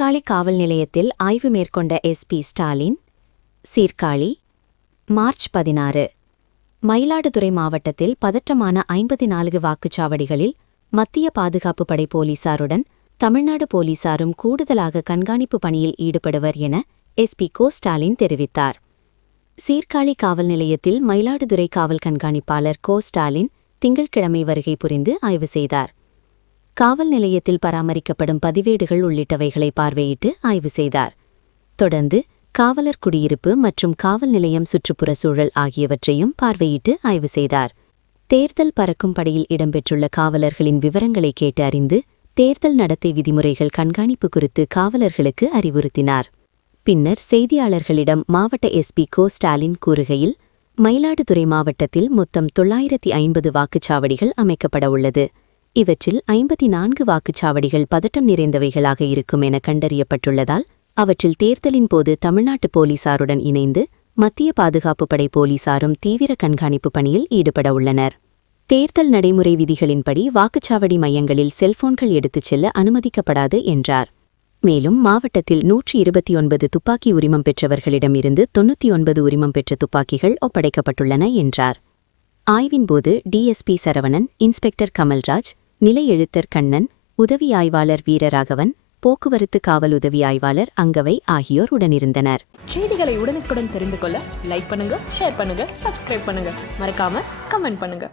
சீர்காழி காவல் நிலையத்தில் ஆய்வு மேற்கொண்ட எஸ்பி ஸ்டாலின். சீர்காழி, மார்ச் 16. மயிலாடுதுறை மாவட்டத்தில் பதற்றமான 54 வாக்குச்சாவடிகளில் மத்திய பாதுகாப்பு படை போலீசாருடன் தமிழ்நாடு போலீசாரும் கூடுதலாக கண்காணிப்பு பணியில் ஈடுபடுவர் என எஸ்பி கோ ஸ்டாலின் தெரிவித்தார். சீர்காழி காவல் நிலையத்தில் மயிலாடுதுறை காவல் கண்காணிப்பாளர் கோ ஸ்டாலின் திங்கட்கிழமை வருகை புரிந்து ஆய்வு செய்தார். காவல் நிலையத்தில் பராமரிக்கப்படும் பதிவேடுகள் உள்ளிட்டவைகளை பார்வையிட்டு ஆய்வு செய்தார். தொடர்ந்து காவலர் குடியிருப்பு மற்றும் காவல் நிலையம் சுற்றுப்புற சூழல் ஆகியவற்றையும் பார்வையிட்டு ஆய்வு செய்தார். தேர்தல் பறக்கும் படையில் இடம்பெற்றுள்ள காவலர்களின் விவரங்களை கேட்டு அறிந்து தேர்தல் நடத்தை விதிமுறைகள் கண்காணிப்பு குறித்து காவலர்களுக்கு அறிவுறுத்தினார். பின்னர் செய்தியாளர்களிடம் மாவட்ட எஸ்பி கோ ஸ்டாலின் கூறுகையில், மயிலாடுதுறை மாவட்டத்தில் மொத்தம் 950 வாக்குச்சாவடிகள் அமைக்கப்பட உள்ளது. இவற்றில் 54 வாக்குச்சாவடிகள் பதட்டம் நிறைந்தவைகளாக இருக்கும் என கண்டறியப்பட்டுள்ளதால் அவற்றில் தேர்தலின் போது தமிழ்நாட்டு போலீசாருடன் இணைந்து மத்திய பாதுகாப்பு படை போலீசாரும் தீவிர கண்காணிப்பு பணியில் ஈடுபட உள்ளனர். தேர்தல் நடைமுறை விதிகளின்படி வாக்குச்சாவடி மையங்களில் செல்போன்கள் எடுத்துச் செல்ல அனுமதிக்கப்படாது என்றார். மேலும் மாவட்டத்தில் 129 துப்பாக்கி உரிமம் பெற்றவர்களிடமிருந்து 99 உரிமம் பெற்ற துப்பாக்கிகள் ஒப்படைக்கப்பட்டுள்ளன என்றார். ஆய்வின்போது டிஎஸ்பி சரவணன், இன்ஸ்பெக்டர் கமல்ராஜ், நிலை எழுத்தர் கண்ணன், உதவி ஆய்வாளர் வீரராகவன், போக்குவரத்து காவல் உதவி ஆய்வாளர் அங்கவை ஆகியோர் உடனிருந்தனர். செய்திகளை உடனுக்குடன் தெரிந்து கொள்ள லைக் பண்ணுங்க, ஷேர் பண்ணுங்க, சப்ஸ்கிரைப் பண்ணுங்க, மறக்காம கமெண்ட் பண்ணுங்க.